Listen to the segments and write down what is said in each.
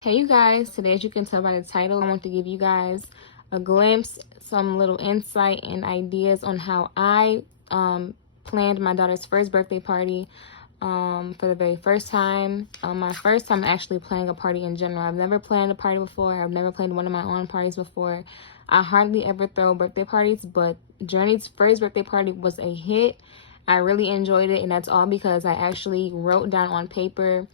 Hey you guys, today as you can tell by the title, I want to give you guys a glimpse, some little insight and ideas on how I planned my daughter's first birthday party for the very first time. My first time actually planning a party in general. I've never planned a party before. I've never planned one of my own parties before. I hardly ever throw birthday parties, but Journey's first birthday party was a hit. I really enjoyed it, and that's all because I actually wrote down on paper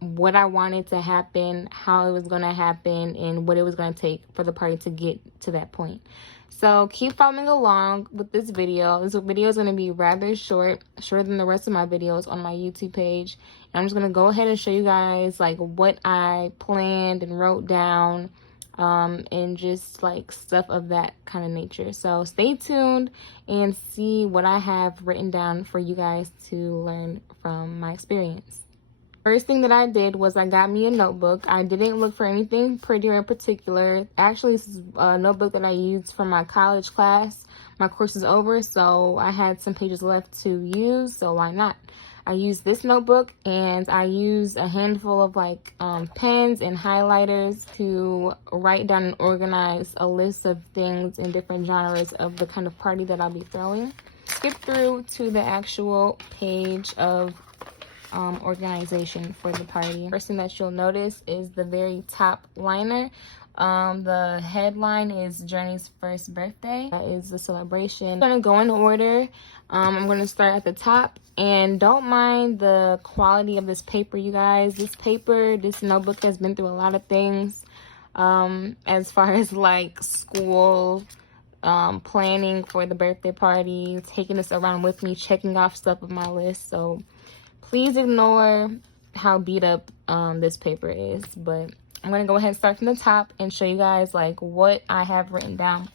what I wanted to happen, how it was going to happen, and what it was going to take for the party to get to that point. So keep following along with this video. This video is going to be rather shorter than the rest of my videos on my YouTube page. And I'm just going to go ahead and show you guys like what I planned and wrote down, and just like stuff of that kind of nature. So stay tuned and see what I have written down for you guys to learn from my experience. First thing that I did was I got me a notebook. I didn't look for anything pretty or in particular. Actually, this is a notebook that I used for my college class. My course is over, so I had some pages left to use, so why not? I used this notebook, and I used a handful of like pens and highlighters to write down and organize a list of things in different genres of the kind of party that I'll be throwing. Skip through to the actual page of organization for the party. First thing that you'll notice is the very top liner. The headline is Journey's first birthday. That is the celebration. I'm gonna go in order. I'm gonna start at the top, and don't mind the quality of this paper, you guys. This notebook has been through a lot of things as far as like school, planning for the birthday party, taking this around with me, checking off stuff of my list. So please ignore how beat up this paper is, but I'm going to go ahead and start from the top and show you guys like what I have written down.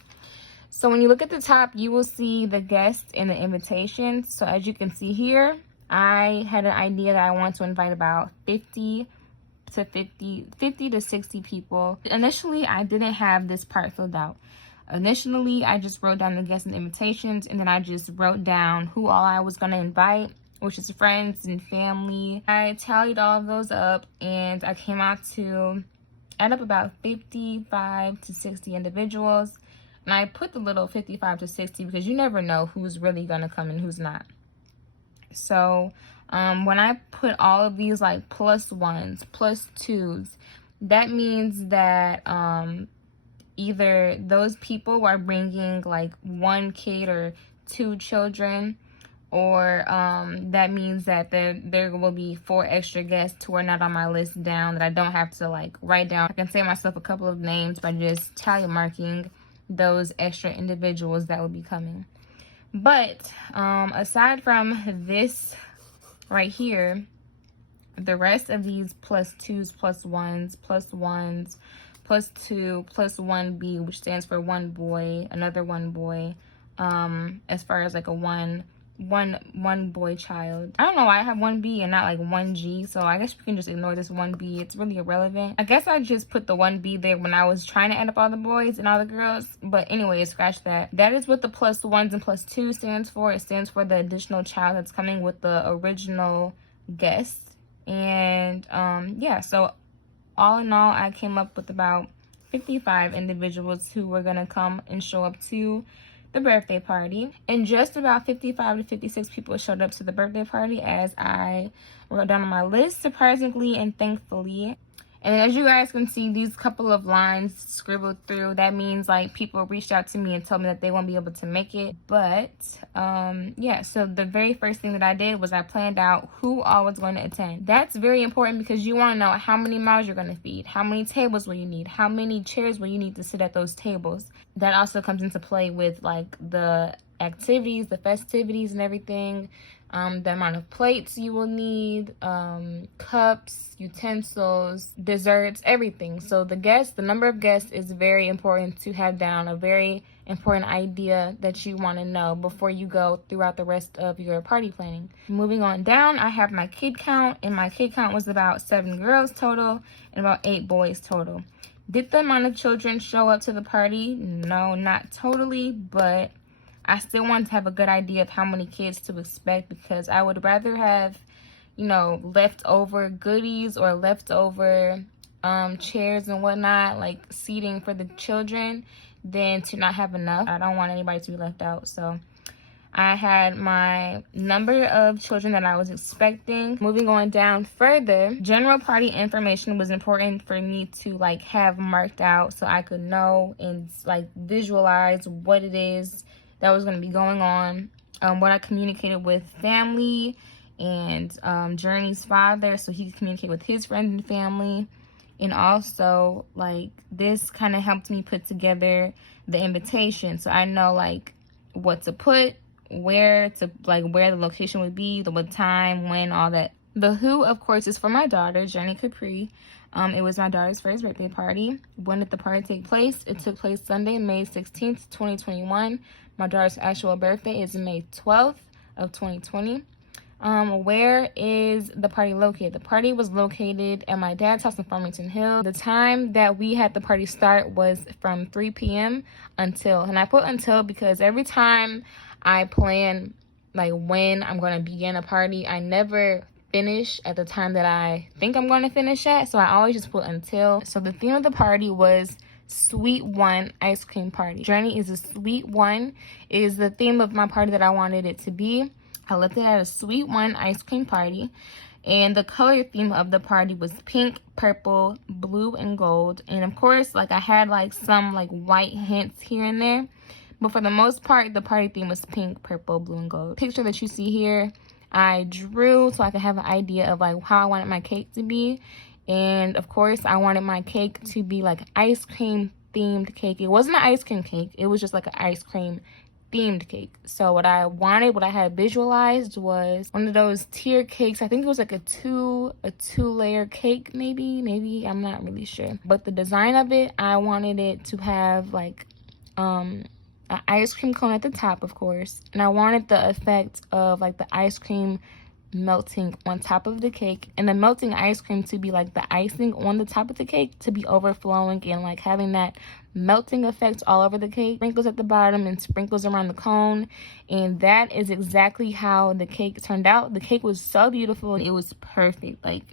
So when you look at the top, you will see the guests and the invitation. So as you can see here, I had an idea that I want to invite about 50 to 60 people. Initially, I didn't have this part filled out. Initially, I just wrote down the guests and invitations, and then I just wrote down who all I was going to invite, which is friends and family. I tallied all of those up, and I came out to add up about 55 to 60 individuals. And I put the little 55 to 60 because you never know who's really gonna come and who's not. So when I put all of these like plus ones, plus twos, that means that either those people are bringing like one kid or two children, or that means that there will be 4 extra guests who are not on my list down that I don't have to like write down. I can save myself a couple of names by just tally marking those extra individuals that will be coming. But aside from this right here, the rest of these plus twos, plus ones, plus two, plus 1B, which stands for one boy, another one boy, as far as like a one boy child. I don't know why I have 1B and not like 1G, so I guess we can just ignore this 1B. It's really irrelevant. I guess I just put the 1B there when I was trying to add up all the boys and all the girls, but anyway, scratch that. That is what the plus ones and plus two stands for. It stands for the additional child that's coming with the original guest. And yeah, so all in all, I came up with about 55 individuals who were gonna come and show up to the birthday party, and just about 55 to 56 people showed up to the birthday party as I wrote down on my list, surprisingly and thankfully. And as you guys can see, these couple of lines scribbled through, that means like people reached out to me and told me that they won't be able to make it. But yeah, so the very first thing that I did was I planned out who all was going to attend. That's very important because you want to know how many mouths you're going to feed, how many tables will you need, how many chairs will you need to sit at those tables. That also comes into play with like the activities, the festivities and everything. The amount of plates you will need, cups, utensils, desserts, everything. So the number of guests is very important to have down, a very important idea that you want to know before you go throughout the rest of your party planning. Moving on down, I have my kid count, and my kid count was about 7 girls total and about 8 boys total. Did the amount of children show up to the party? No, not totally, but I still want to have a good idea of how many kids to expect, because I would rather have, you know, leftover goodies or leftover chairs and whatnot, like seating for the children, than to not have enough. I don't want anybody to be left out. So I had my number of children that I was expecting. Moving on down further, general party information was important for me to like have marked out so I could know and like visualize what it is that was going to be going on. What I communicated with family and Journey's father, so he could communicate with his friends and family. And also, like, this kind of helped me put together the invitation, so I know like what to put, where to, like, where the location would be, what time, when, all that. The who, of course, is for my daughter, Janae Capri. It was my daughter's first birthday party. When did the party take place? It took place Sunday, May 16th, 2021. My daughter's actual birthday is May 12th of 2020. Where is the party located? The party was located at my dad's house in Farmington Hills. The time that we had the party start was from 3 p.m. until, and I put until because every time I plan like when I'm going to begin a party, I never finish at the time that I think I'm going to finish at, so I always just put until. So the theme of the party was Sweet One Ice Cream Party. Journey is a Sweet One. It is the theme of my party that I wanted it to be. I left it at a Sweet One Ice Cream Party. And the color theme of the party was pink, purple, blue, and gold. And of course, like I had like some like white hints here and there. But for the most part, the party theme was pink, purple, blue, and gold. The picture that you see here, I drew so I could have an idea of like how I wanted my cake to be. And of course, I wanted my cake to be like ice cream themed cake. It wasn't an ice cream cake. It was just like an ice cream themed cake. So what I had visualized was one of those tier cakes. I think it was like a two layer cake, maybe I'm not really sure. But the design of it, I wanted it to have like an ice cream cone at the top, of course, and I wanted the effect of like the ice cream melting on top of the cake, and the melting ice cream to be like the icing on the top of the cake to be overflowing and like having that melting effect all over the cake. Sprinkles at the bottom and sprinkles around the cone, and that is exactly how the cake turned out. The cake was so beautiful. It was perfect. Like,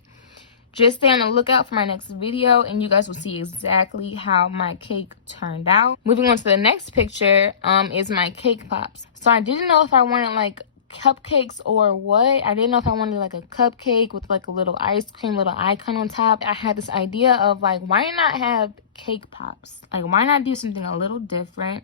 just stay on the lookout for my next video and you guys will see exactly how my cake turned out. Moving on to the next picture is my cake pops. So I didn't know if I wanted like cupcakes or what. I didn't know if I wanted like a cupcake with like a little ice cream, little icon on top. I had this idea of like, why not have cake pops? Like, why not do something a little different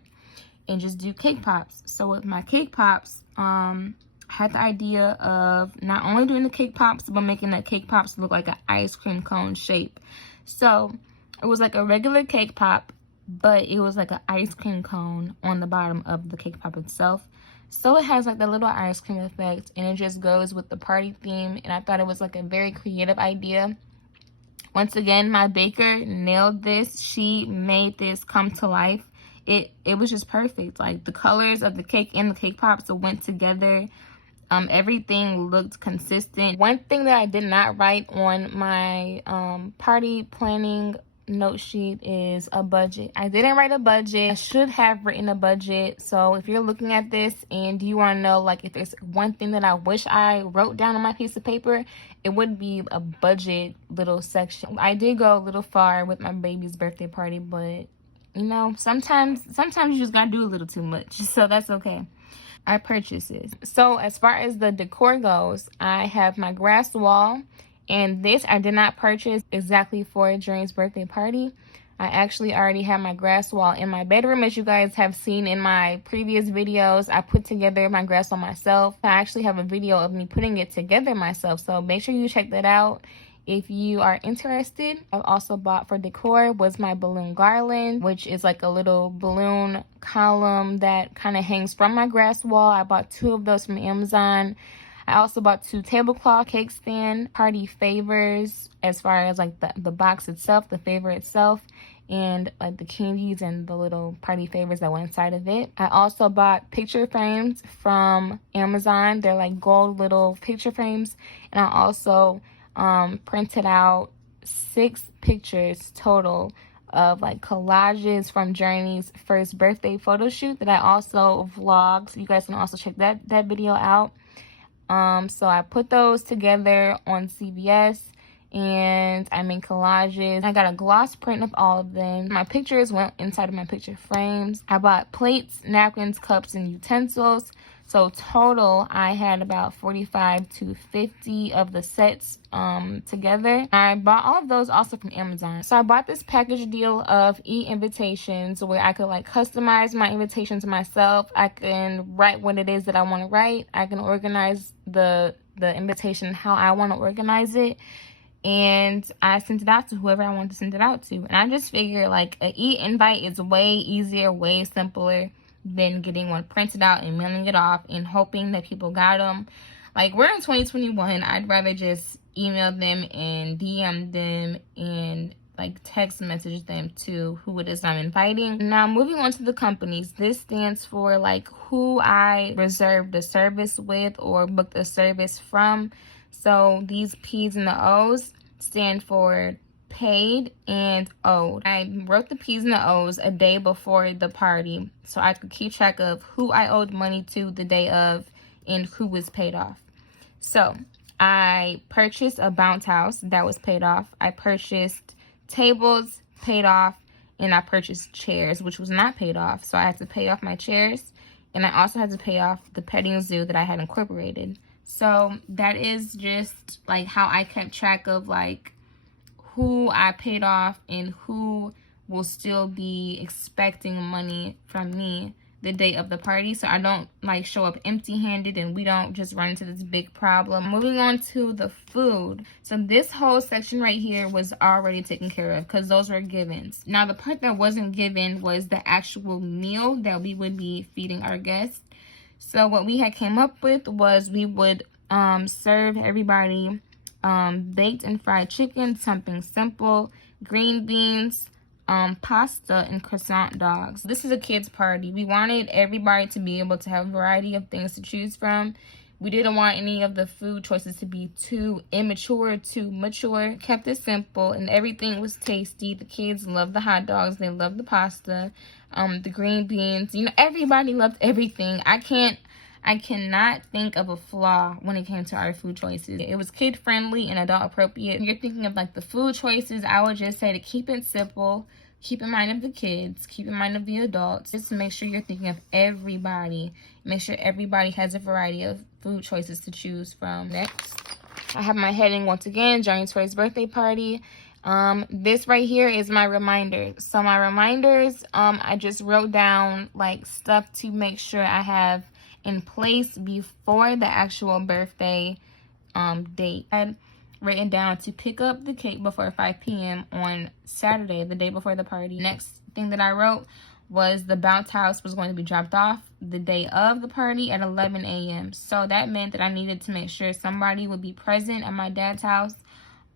and just do cake pops? So with my cake pops, I had the idea of not only doing the cake pops, but making the cake pops look like an ice cream cone shape. So it was like a regular cake pop, but it was like an ice cream cone on the bottom of the cake pop itself. So it has like the little ice cream effect, and it just goes with the party theme, and I thought it was like a very creative idea. Once again, my baker nailed this. She made this come to life. It was just perfect. Like, the colors of the cake and the cake pops went together. Everything looked consistent. One thing that I did not write on my party planning note sheet is a budget. I didn't write a budget. I should have written a budget. So if you're looking at this and you want to know like if there's one thing that I wish I wrote down on my piece of paper, it would be a budget little section. I did go a little far with my baby's birthday party, but you know, sometimes you just gotta do a little too much, so that's okay. I purchased this. So as far as the decor goes, I have my grass wall. And this I did not purchase exactly for Journey's birthday party. I actually already have my grass wall in my bedroom. As you guys have seen in my previous videos, I put together my grass wall myself. I actually have a video of me putting it together myself. So make sure you check that out if you are interested. I've also bought for decor was my balloon garland, which is like a little balloon column that kind of hangs from my grass wall. I bought 2 of those from Amazon. I also bought 2 tablecloth cake stand party favors, as far as like the box itself, the favor itself, and like the candies and the little party favors that went inside of it. I also bought picture frames from Amazon. They're like gold little picture frames. And I also printed out 6 pictures total of like collages from Journey's first birthday photo shoot that I also vlogged. So you guys can also check that video out. So I put those together on CVS, and I made collages. I got a gloss print of all of them. My pictures went inside of my picture frames. I bought plates, napkins, cups, and utensils. So total, I had about 45 to 50 of the sets together. I bought all of those also from Amazon. So I bought this package deal of e-invitations where I could like customize my invitations myself. I can write what it is that I want to write. I can organize the invitation how I want to organize it. And I sent it out to whoever I wanted to send it out to. And I just figured like an e-invite is way easier, way simpler than getting one printed out and mailing it off and hoping that people got them. Like, we're in 2021. I'd rather just email them and DM them and like text message them to who it is I'm inviting. Now, moving on to the companies. This stands for like who I reserved the service with or booked the service from. So these P's and the O's stand for paid and owed. I wrote the P's and the O's a day before the party so I could keep track of who I owed money to the day of and who was paid off. So I purchased a bounce house that was paid off. I purchased tables, paid off, and I purchased chairs, which was not paid off. So I had to pay off my chairs, and I also had to pay off the petting zoo that I had incorporated. So that is just like how I kept track of like who I paid off and who will still be expecting money from me the day of the party, so I don't like show up empty-handed and we don't just run into this big problem. Moving on to the food. So this whole section right here was already taken care of because those were givens. Now the part that wasn't given was the actual meal that we would be feeding our guests. So what we had came up with was we would serve everybody baked and fried chicken, something simple, green beans, pasta, and croissant dogs. This is a kids party. We wanted everybody to be able to have a variety of things to choose from. We didn't want any of the food choices to be too immature, too mature. Kept it simple, and everything was tasty. The kids loved the hot dogs. They loved the pasta, the green beans. You know, everybody loved everything. I cannot think of a flaw when it came to our food choices. It was kid friendly and adult appropriate. If you're thinking of like the food choices, I would just say to keep it simple. Keep in mind of the kids, keep in mind of the adults, just to make sure you're thinking of everybody. Make sure everybody has a variety of food choices to choose from. Next, I have my heading once again, Journey Towards Birthday Party. This right here is my reminder. So my reminders, I just wrote down like stuff to make sure I have in place before the actual birthday date. I had written down to pick up the cake before 5 p.m. on Saturday, the day before the party. Next thing that I wrote was the bounce house was going to be dropped off the day of the party at 11 a.m. So that meant that I needed to make sure somebody would be present at my dad's house,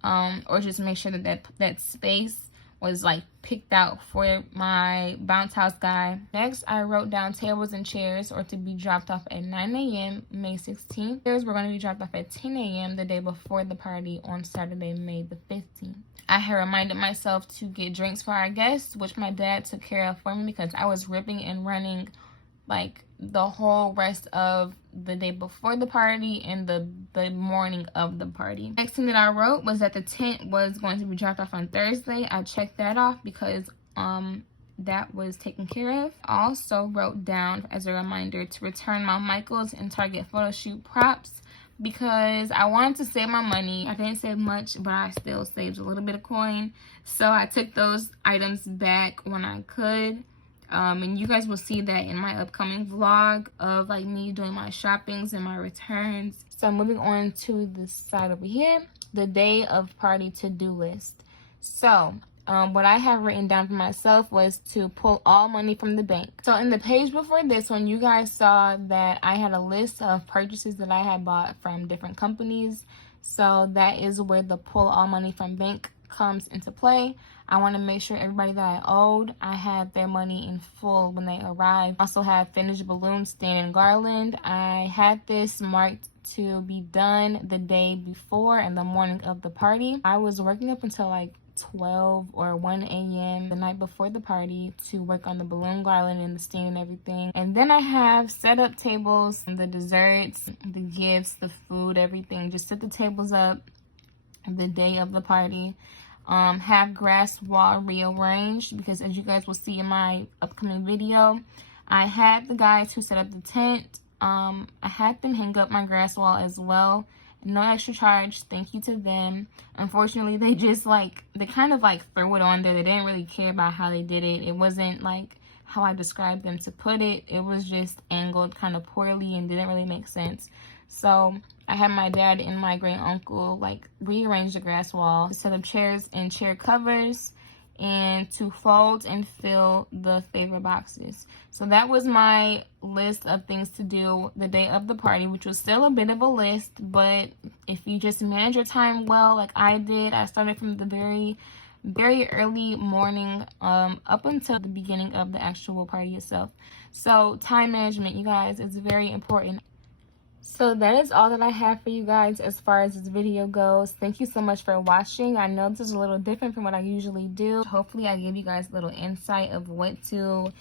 or just make sure that space was like picked out for my bounce house guy. Next, I wrote down tables and chairs are to be dropped off at 9 a.m. May 16th. Chairs were going to be dropped off at 10 a.m. the day before the party on Saturday, May the 15th. I had reminded myself to get drinks for our guests, which my dad took care of for me because I was ripping and running like the whole rest of the day before the party and the morning of the party. Next thing that I wrote was that the tent was going to be dropped off on Thursday. I checked that off because that was taken care of. I also wrote down as a reminder to return my Michaels and Target photo shoot props because I wanted to save my money. I didn't save much, but I still saved a little bit of coin. So I took those items back when I could. And you guys will see that in my upcoming vlog of like me doing my shoppings and my returns. So moving on to the side over here, the day of party to-do list. So what I have written down for myself was to pull all money from the bank. So in the page before this one, you guys saw that I had a list of purchases that I had bought from different companies. So that is where the pull all money from bank comes into play. I want to make sure everybody that I owed, I had their money in full when they arrived. I also have finished balloons, stand, and garland. I had this marked to be done the day before and the morning of the party. I was working up until like 12 or 1 a.m. the night before the party to work on the balloon garland and the stand and everything. And then I have set up tables, the desserts, the gifts, the food, everything. Just set the tables up. the day of the party. Have grass wall rearranged, because as you guys will see in my upcoming video, I had the guys who set up the tent, I had them hang up my grass wall as well. No extra charge, thank you to them. Unfortunately, they just they kind of threw it on there. They didn't really care about how they did it. It wasn't like how I described them to put it. It was just angled kind of poorly and didn't really make sense. So I had my dad and my great uncle rearrange the grass wall, to set up chairs and chair covers, and to fold and fill the favor boxes. So that was my list of things to do the day of the party, which was still a bit of a list, but if you just manage your time well, like I did, I started from the very early morning up until the beginning of the actual party itself. So time management, you guys, is very important. So that is all that I have for you guys as far as this video goes. Thank you so much for watching. I know this is a little different from what I usually do. Hopefully I gave you guys a little insight of what to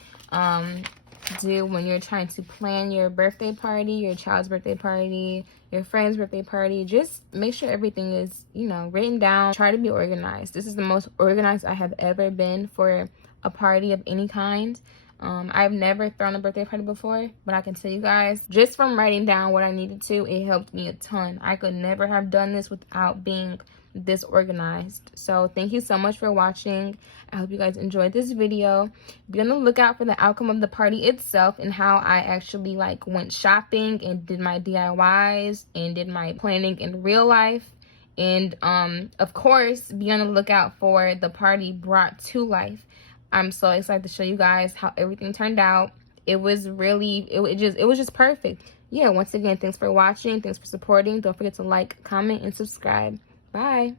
do when you're trying to plan your birthday party, your child's birthday party, your friend's birthday party. Just make sure everything is, written down. Try to be organized. This is the most organized I have ever been for a party of any kind. I've never thrown a birthday party before, but I can tell you guys, just from writing down what I needed to, it helped me a ton. I could never have done this without being this organized. So thank you so much for watching. I hope you guys enjoyed this video. Be on the lookout for the outcome of the party itself and how I actually went shopping and did my DIYs and did my planning in real life. And of course, be on the lookout for the party brought to life. I'm so excited to show you guys how everything turned out. It was really, it was just perfect. Yeah, once again, thanks for watching. Thanks for supporting. Don't forget to like, comment, and subscribe. Bye.